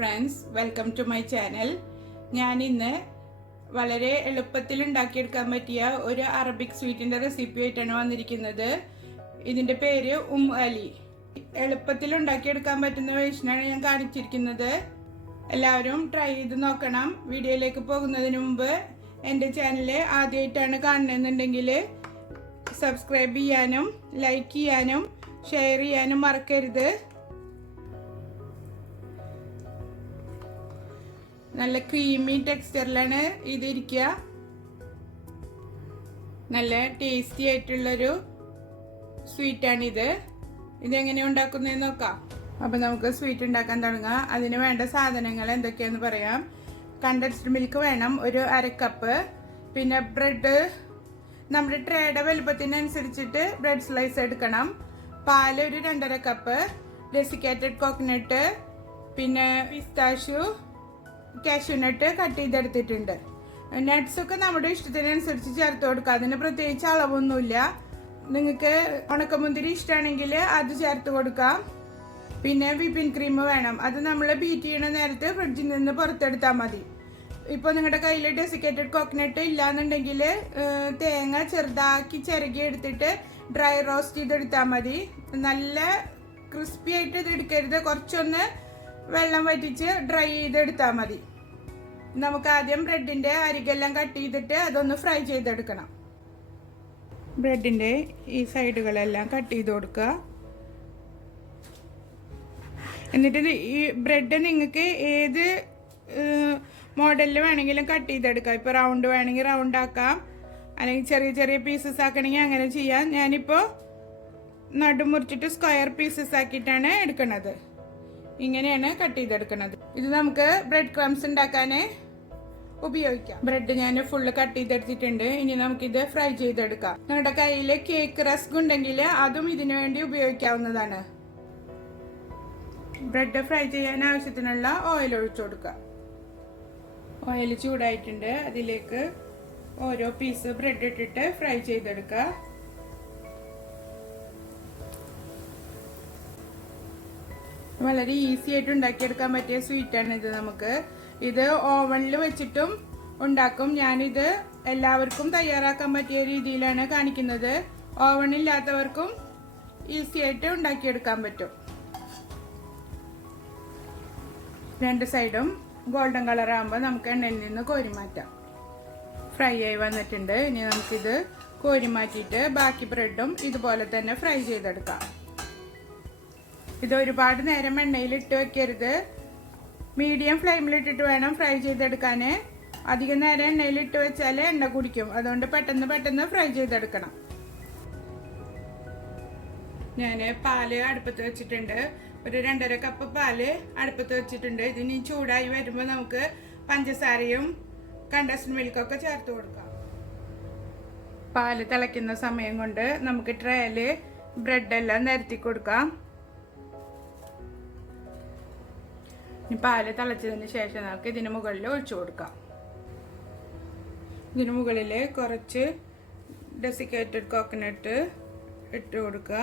Friends, welcome to my channel. ഞാൻ ഇന്ന് വളരെ എളുപ്പത്തിൽ ഉണ്ടാക്കിയെടുക്കാൻ പറ്റിയ ഒരു അറബിക് സ്വീറ്റിൻ്റെ റെസിപ്പി ആയിട്ടാണ് വന്നിരിക്കുന്നത്. ഇതിൻ്റെ പേര് അലി. എളുപ്പത്തിൽ ഉണ്ടാക്കിയെടുക്കാൻ പറ്റുന്ന വേഷനാണ് ഞാൻ കാണിച്ചിരിക്കുന്നത്. എല്ലാവരും ട്രൈ ചെയ്ത് നോക്കണം. വീഡിയോയിലേക്ക് പോകുന്നതിന് മുമ്പ് എൻ്റെ ചാനൽ ആദ്യമായിട്ടാണ് കാണുന്നതെന്നുണ്ടെങ്കിൽ സബ്സ്ക്രൈബ് ചെയ്യാനും ലൈക്ക് ചെയ്യാനും ഷെയർ ചെയ്യാനും മറക്കരുത്. നല്ല ക്രീമി ടെക്സ്ചറിലാണ് ഇതിരിക്കുക. നല്ല ടേസ്റ്റി ആയിട്ടുള്ളൊരു സ്വീറ്റാണിത്. ഇതെങ്ങനെ ഉണ്ടാക്കുന്നതെന്ന് നോക്കാം. അപ്പം നമുക്ക് സ്വീറ്റ് ഉണ്ടാക്കാൻ തുടങ്ങാം. അതിന് വേണ്ട സാധനങ്ങൾ എന്തൊക്കെയാണെന്ന് പറയാം. കണ്ടൻസ്ഡ് മിൽക്ക് വേണം, ഒരു 1/2 കപ്പ്. പിന്നെ ബ്രെഡ് നമ്മുടെ ട്രേയുടെ വലുപ്പത്തിനനുസരിച്ചിട്ട് ബ്രെഡ് സ്ലൈസ് എടുക്കണം. പാല് ഒരു 2.5 കപ്പ്. ഡെസിക്കേറ്റഡ് കോക്കനട്ട്, പിന്നെ പിസ്താഷ്യൂ, കാഷ്യൂനട്ട് കട്ട് ചെയ്തെടുത്തിട്ടുണ്ട്. നട്ട്സൊക്കെ നമ്മുടെ ഇഷ്ടത്തിനനുസരിച്ച് ചേർത്ത് കൊടുക്കുക. അതിന് പ്രത്യേകിച്ച് അളവൊന്നുമില്ല. നിങ്ങൾക്ക് ഉണക്കമുന്തിരി ഇഷ്ടമാണെങ്കിൽ അത് ചേർത്ത് കൊടുക്കാം. പിന്നെ വിപ്പിംഗ് ക്രീം വേണം. അത് നമ്മൾ ബീറ്റ് ചെയ്യണ നേരത്ത് ഫ്രിഡ്ജിൽ നിന്ന് പുറത്തെടുത്താൽ മതി. ഇപ്പോൾ നിങ്ങളുടെ കയ്യിൽ ഡെസിക്കേറ്റഡ് കോക്കനട്ട് ഇല്ലാന്നുണ്ടെങ്കിൽ തേങ്ങ ചെറുതാക്കി ചിരകി എടുത്തിട്ട് ഡ്രൈ റോസ്റ്റ് ചെയ്തെടുത്താൽ മതി. നല്ല ക്രിസ്പി ആയിട്ട് ഇത് എടുക്കരുത്, കുറച്ചൊന്ന് വെള്ളം വറ്റിച്ച് ഡ്രൈ ചെയ്തെടുത്താൽ മതി. നമുക്ക് ആദ്യം ബ്രെഡിൻ്റെ അരികെല്ലാം കട്ട് ചെയ്തിട്ട് അതൊന്ന് ഫ്രൈ ചെയ്തെടുക്കണം. ബ്രെഡിൻ്റെ ഈ സൈഡുകളെല്ലാം കട്ട് ചെയ്ത് കൊടുക്കുക. എന്നിട്ട് ഈ ബ്രെഡ് നിങ്ങൾക്ക് ഏത് മോഡലിൽ വേണമെങ്കിലും കട്ട് ചെയ്തെടുക്കാം. ഇപ്പോൾ റൗണ്ട് വേണമെങ്കിൽ റൗണ്ട് ആക്കാം, അല്ലെങ്കിൽ ചെറിയ ചെറിയ പീസസ് ആക്കണമെങ്കിൽ അങ്ങനെ ചെയ്യാം. ഞാനിപ്പോൾ നടുമുറിച്ചിട്ട് സ്ക്വയർ പീസസ് ആക്കിയിട്ടാണ് എടുക്കുന്നത്. ഇങ്ങനെയാണ് കട്ട് ചെയ്തെടുക്കുന്നത്. ഇത് നമുക്ക് ബ്രെഡ് ക്രംസ് ഉണ്ടാക്കാൻ ഉപയോഗിക്കാം. ബ്രെഡ് ഞാൻ ഫുള്ള് കട്ട് ചെയ്തെടുത്തിട്ടുണ്ട്. ഇനി നമുക്കിത് ഫ്രൈ ചെയ്തെടുക്കാം. നിങ്ങളുടെ കയ്യിൽ കേക്ക് റസ്ക് ഉണ്ടെങ്കിൽ അതും ഇതിനു വേണ്ടി ഉപയോഗിക്കാവുന്നതാണ്. ബ്രെഡ് ഫ്രൈ ചെയ്യാൻ ആവശ്യത്തിനുള്ള ഓയിൽ ഒഴിച്ചു കൊടുക്കുക. ഓയിൽ ചൂടായിട്ടുണ്ട്. അതിലേക്ക് ഓരോ പീസ് ബ്രെഡ് ഇട്ടിട്ട് ഫ്രൈ ചെയ്തെടുക്കുക. വളരെ ഈസി ആയിട്ട് ഉണ്ടാക്കിയെടുക്കാൻ പറ്റിയ സ്വീറ്റാണ് ഇത്. നമുക്ക് ഇത് ഓവനിൽ വെച്ചിട്ടും ഉണ്ടാക്കും. ഞാനിത് എല്ലാവർക്കും തയ്യാറാക്കാൻ പറ്റിയ രീതിയിലാണ് കാണിക്കുന്നത്. ഓവനില്ലാത്തവർക്കും ഈസി ആയിട്ട് ഉണ്ടാക്കിയെടുക്കാൻ പറ്റും. 2 സൈഡും ഗോൾഡൻ കളർ ആകുമ്പോൾ നമുക്ക് എണ്ണയിൽ നിന്ന് കോരി മാറ്റാം. ഫ്രൈ ആയി വന്നിട്ടുണ്ട്. ഇനി നമുക്കിത് കോരി മാറ്റിയിട്ട് ബാക്കി ബ്രെഡും ഇതുപോലെ തന്നെ ഫ്രൈ ചെയ്തെടുക്കാം. ഇത് ഒരുപാട് നേരം എണ്ണയിൽ ഇട്ട് വെക്കരുത്. മീഡിയം ഫ്ലെയിമിലിട്ടിട്ട് വേണം ഫ്രൈ ചെയ്തെടുക്കാൻ. അധികം നേരം എണ്ണയിൽ ഇട്ട് വെച്ചാൽ എണ്ണ കുടിക്കും. അതുകൊണ്ട് പെട്ടെന്ന് ഫ്രൈ ചെയ്തെടുക്കണം. ഞാൻ പാല് അടുപ്പത്ത് വെച്ചിട്ടുണ്ട്. ഒരു 2.5 കപ്പ് പാല് അടുപ്പത്ത് വെച്ചിട്ടുണ്ട്. ഇതിനി ചൂടായി വരുമ്പോൾ നമുക്ക് പഞ്ചസാരയും കണ്ടൻസ്ഡ് മിൽക്കൊക്കെ ചേർത്ത് കൊടുക്കാം. പാല് തിളയ്ക്കുന്ന സമയം കൊണ്ട് നമുക്ക് ട്രേയിൽ ബ്രെഡെല്ലാം നിരത്തി കൊടുക്കാം. പാല് തിളച്ചതിന് ശേഷം നമുക്ക് ഇതിന് മുകളിൽ ഒഴിച്ചു കൊടുക്കാം. ഇതിന് മുകളിൽ കുറച്ച് ഡെസിക്കേറ്റഡ് കോക്കനട്ട് ഇട്ട് കൊടുക്കുക.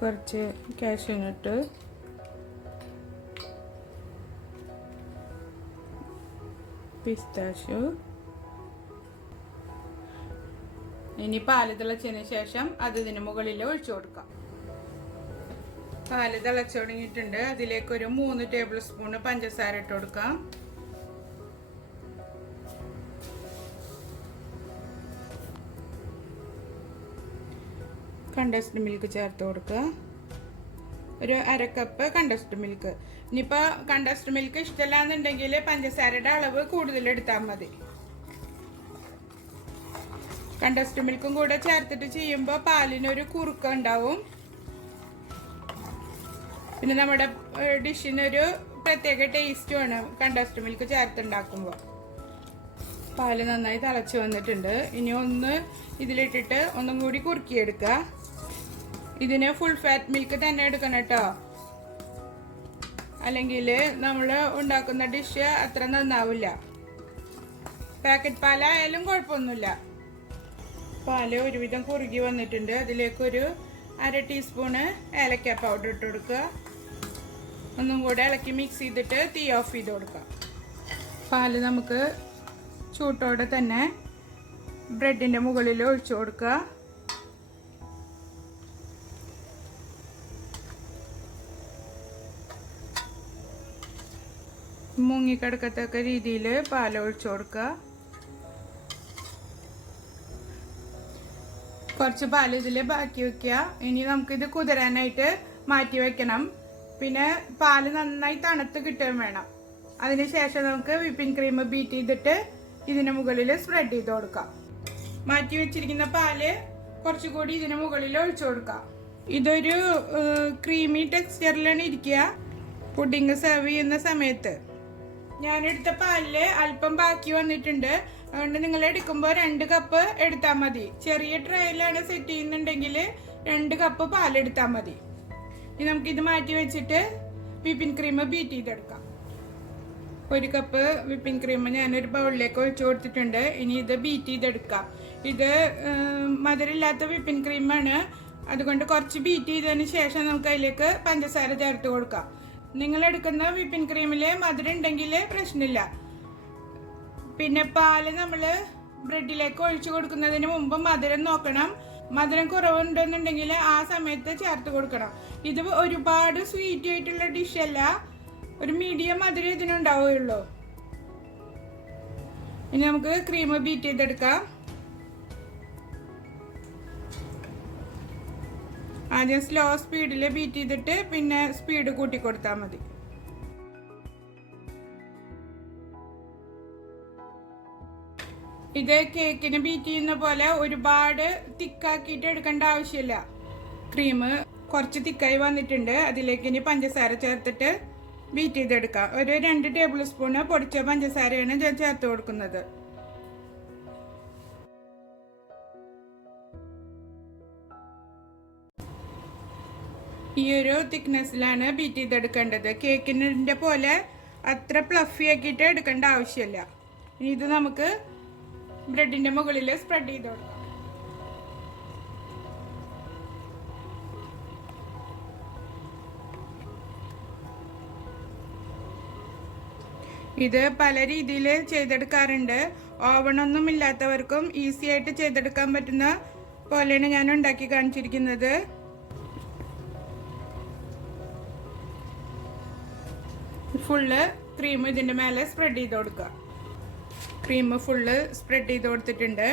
കുറച്ച് കാഷ്യൂനട്ട്, പിസ്താഷ്യൂ. ഇനി പാല് തിളച്ചതിന് ശേഷം അത് ഇതിന് മുകളിൽ ഒഴിച്ചു കൊടുക്കാം. പാല് തിളച്ചു തുടങ്ങിയിട്ടുണ്ട്. അതിലേക്ക് ഒരു 3 ടേബിൾ സ്പൂൺ പഞ്ചസാര ഇട്ട് കൊടുക്കാം. കണ്ടൻസ്ഡ് മിൽക്ക് ചേർത്ത് കൊടുക്കുക. ഒരു 1/2 കപ്പ് കണ്ടൻസ്ഡ് മിൽക്ക്. ഇനിയിപ്പോൾ കണ്ടൻസ്ഡ് മിൽക്ക് ഇഷ്ടമല്ലാന്നുണ്ടെങ്കിൽ പഞ്ചസാരയുടെ അളവ് കൂടുതൽ എടുത്താൽ മതി. കണ്ടൻസ്ഡ് മിൽക്കും കൂടെ ചേർത്തിട്ട് ചെയ്യുമ്പോൾ പാലിനൊരു കുറുക്കം ഉണ്ടാവും. പിന്നെ നമ്മുടെ ഡിഷിനൊരു പ്രത്യേക ടേസ്റ്റുമാണ് കണ്ടൻസ്ഡ് മിൽക്ക് ചേർത്തുണ്ടാക്കുമ്പോൾ. പാല് നന്നായി തിളച്ച് വന്നിട്ടുണ്ട്. ഇനി ഒന്ന് ഇതിലിട്ടിട്ട് ഒന്നും കൂടി കുറുക്കിയെടുക്കുക. ഇതിന് ഫുൾ ഫാറ്റ് മിൽക്ക് തന്നെ എടുക്കണം കേട്ടോ, അല്ലെങ്കിൽ നമ്മൾ ഉണ്ടാക്കുന്ന ഡിഷ് അത്ര നന്നാവില്ല. പാക്കറ്റ് പാലായാലും കുഴപ്പമൊന്നുമില്ല. പാല് ഒരുവിധം കുറുകി വന്നിട്ടുണ്ട്. അതിലേക്കൊരു 1/2 ടീസ്പൂണ് ഏലക്ക പൗഡർ ഇട്ട് കൊടുക്കുക. ഒന്നും കൂടെ ഇളക്കി മിക്സ് ചെയ്തിട്ട് തീ ഓഫ് ചെയ്ത് കൊടുക്കുക. പാല് നമുക്ക് ചൂട്ടോടെ തന്നെ ബ്രെഡിൻ്റെ മുകളിൽ ഒഴിച്ചു കൊടുക്കുക. മുങ്ങിക്കിടക്കത്തക്ക രീതിയിൽ പാൽ ഒഴിച്ചു കൊടുക്കുക. കുറച്ച് പാൽ ഇതിൽ ബാക്കി വെക്കുക. ഇനി നമുക്കിത് കുതിരാനായിട്ട് മാറ്റി വെക്കണം. പിന്നെ പാല് നന്നായി തണുത്ത് കിട്ടുകയും വേണം. അതിനുശേഷം നമുക്ക് വിപ്പിംഗ് ക്രീം ബീറ്റ് ചെയ്തിട്ട് ഇതിന് മുകളിൽ സ്പ്രെഡ് ചെയ്ത് കൊടുക്കാം. മാറ്റി വെച്ചിരിക്കുന്ന പാല് കുറച്ചുകൂടി ഇതിന് മുകളിൽ ഒഴിച്ചു കൊടുക്കാം. ഇതൊരു ക്രീമി ടെക്സ്ചറിലാണ് ഇരിക്കുക പുഡിംഗ് സെർവ് ചെയ്യുന്ന സമയത്ത്. ഞാനെടുത്ത പാലില് അല്പം ബാക്കി വന്നിട്ടുണ്ട്. അതുകൊണ്ട് നിങ്ങൾ എടുക്കുമ്പോൾ 2 കപ്പ് എടുത്താൽ മതി. ചെറിയ ട്രേയിലാണ് സെറ്റ് ചെയ്യുന്നുണ്ടെങ്കിൽ 2 കപ്പ് പാലെടുത്താൽ മതി. ഇനി നമുക്കിത് മാറ്റി വെച്ചിട്ട് വിപ്പിംഗ് ക്രീം ബീറ്റ് ചെയ്തെടുക്കാം. 1 കപ്പ് വിപ്പിംഗ് ക്രീം ഞാനൊരു ബൗളിലേക്ക് ഒഴിച്ചു കൊടുത്തിട്ടുണ്ട്. ഇനി ഇത് ബീറ്റ് ചെയ്തെടുക്കാം. ഇത് മധുരമില്ലാത്ത വിപ്പിംഗ് ക്രീമാണ്. അതുകൊണ്ട് കുറച്ച് ബീറ്റ് ചെയ്തതിന് ശേഷം നമുക്ക് അതിലേക്ക് പഞ്ചസാര ചേർത്ത് കൊടുക്കാം. നിങ്ങൾ എടുക്കുന്ന വിപ്പിംഗ് ക്രീമിൽ മധുരം ഉണ്ടെങ്കിൽ പ്രശ്നമില്ല. പിന്നെ പാല് നമ്മൾ ബ്രെഡിലേക്ക് ഒഴിച്ചു കൊടുക്കുന്നതിന് മുമ്പ് മധുരം നോക്കണം. മധുരം കുറവുണ്ടെന്നുണ്ടെങ്കിൽ ആ സമയത്ത് ചേർത്ത് കൊടുക്കണം. ഇത് ഒരുപാട് സ്വീറ്റ് ആയിട്ടുള്ള ഡിഷല്ല, ഒരു മീഡിയം മധുരം ഇതിനുണ്ടാവുകയുള്ളൂ. ഇനി നമുക്ക് ക്രീം ബീറ്റ് ചെയ്തെടുക്കാം. ആദ്യം സ്ലോ സ്പീഡിൽ ബീറ്റ് ചെയ്തിട്ട് പിന്നെ സ്പീഡ് കൂട്ടി കൊടുത്താൽ മതി. ഇത് കേക്കിന് ബീറ്റ് ചെയ്യുന്ന പോലെ ഒരുപാട് തിക്കാക്കിയിട്ട് എടുക്കേണ്ട ആവശ്യമില്ല. ക്രീം കുറച്ച് തിക്കായി വന്നിട്ടുണ്ട്. അതിലേക്ക് ഇനി പഞ്ചസാര ചേർത്തിട്ട് ബീറ്റ് ചെയ്തെടുക്കാം. ഒരു 2 ടേബിൾ സ്പൂണ് പൊടിച്ച പഞ്ചസാരയാണ് ഞാൻ ചേർത്ത് കൊടുക്കുന്നത്. ഈ ഒരു തിക്നെസ്സിലാണ് ബീറ്റ് ചെയ്തെടുക്കേണ്ടത്. കേക്കിൻ്റെ പോലെ അത്ര പ്ലഫി ആക്കിയിട്ട് എടുക്കേണ്ട ആവശ്യമില്ല. ഇനി ഇത് നമുക്ക് ബ്രെഡിൻ്റെ മുകളിൽ സ്പ്രെഡ് ചെയ്ത് കൊടുക്കാം. ഇത് പല രീതിയിൽ ചെയ്തെടുക്കാറുണ്ട്. ഓവണൊന്നും ഇല്ലാത്തവർക്കും ഈസി ആയിട്ട് ചെയ്തെടുക്കാൻ പറ്റുന്ന പോലെയാണ് ഞാൻ ഉണ്ടാക്കി കാണിച്ചിരിക്കുന്നത്. ഫുള്ള് ക്രീം ഇതിൻ്റെ മേലെ സ്പ്രെഡ് ചെയ്ത് കൊടുക്കുക. ക്രീം ഫുള്ള് സ്പ്രെഡ് ചെയ്ത് കൊടുത്തിട്ടുണ്ട്.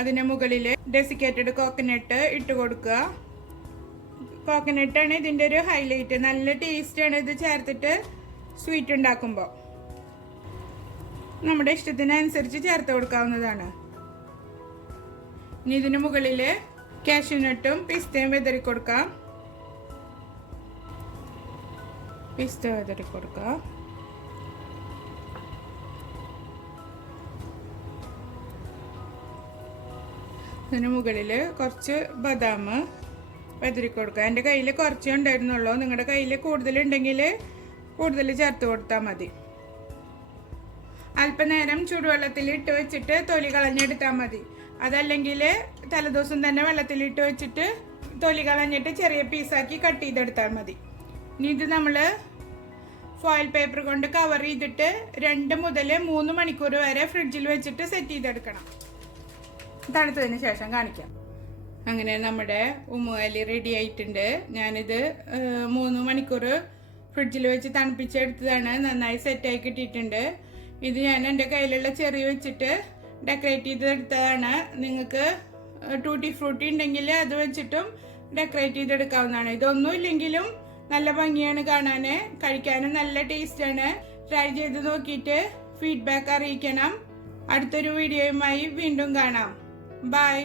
അതിന് മുകളിൽ ഡെസിക്കേറ്റഡ് കോക്കനട്ട് ഇട്ട് കൊടുക്കുക. കോക്കനട്ടാണ് ഇതിൻ്റെ ഒരു ഹൈലൈറ്റ്. നല്ല ടേസ്റ്റാണ് ഇത് ചേർത്തിട്ട് സ്വീറ്റ് ഉണ്ടാക്കുമ്പോൾ. നമ്മുടെ ഇഷ്ടത്തിനനുസരിച്ച് ചേർത്ത് കൊടുക്കാവുന്നതാണ്. ഇനി ഇതിന് മുകളിൽ കാഷ്യൂനട്ടും പിസ്തയും വിതറി കൊടുക്കാം. പിസ്ത വിതറി കൊടുക്കുക. അതിന് മുകളിൽ കുറച്ച് ബദാം വിതറി കൊടുക്കുക. എൻ്റെ കയ്യിൽ കുറച്ചേ ഉണ്ടായിരുന്നുള്ളൂ. നിങ്ങളുടെ കയ്യിൽ കൂടുതലുണ്ടെങ്കിൽ കൂടുതൽ ചേർത്ത് കൊടുത്താൽ മതി. അല്പനേരം ചൂടുവെള്ളത്തിൽ ഇട്ട് വെച്ചിട്ട് തൊലി കളഞ്ഞെടുത്താൽ മതി. അതല്ലെങ്കിൽ തലേദിവസം തന്നെ വെള്ളത്തിലിട്ട് വെച്ചിട്ട് തൊലി കളഞ്ഞിട്ട് ചെറിയ പീസാക്കി കട്ട് ചെയ്തെടുത്താൽ മതി. ഇനി ഇത് നമ്മൾ ഫോയിൽ പേപ്പർ കൊണ്ട് കവർ ചെയ്തിട്ട് 2 മുതൽ 3 മണിക്കൂർ വരെ ഫ്രിഡ്ജിൽ വെച്ചിട്ട് സെറ്റ് ചെയ്തെടുക്കണം. തണുത്തതിന് ശേഷം കാണിക്കാം. അങ്ങനെ നമ്മുടെ ഉമ്മുകലി റെഡി ആയിട്ടുണ്ട്. ഞാനിത് 3 മണിക്കൂർ ഫ്രിഡ്ജിൽ വെച്ച് തണുപ്പിച്ചെടുത്തതാണ്. നന്നായി സെറ്റായി കിട്ടിയിട്ടുണ്ട്. ഇത് ഞാൻ എൻ്റെ കയ്യിലുള്ള ചെറി വെച്ചിട്ട് ഡെക്കറേറ്റ് ചെയ്തെടുത്തതാണ്. നിങ്ങൾക്ക് ടൂട്ടി ഫ്രൂട്ടി ഉണ്ടെങ്കിൽ അത് വെച്ചിട്ടും ഡെക്കറേറ്റ് ചെയ്തെടുക്കാവുന്നതാണ്. ഇതൊന്നും ഇല്ലെങ്കിലും നല്ല ഭംഗിയാണ് കാണാൻ, കഴിക്കാനും നല്ല ടേസ്റ്റാണ്. ട്രൈ ചെയ്ത് നോക്കിയിട്ട് ഫീഡ്ബാക്ക് അറിയിക്കണം. അടുത്തൊരു വീഡിയോയുമായി വീണ്ടും കാണാം. ബൈ.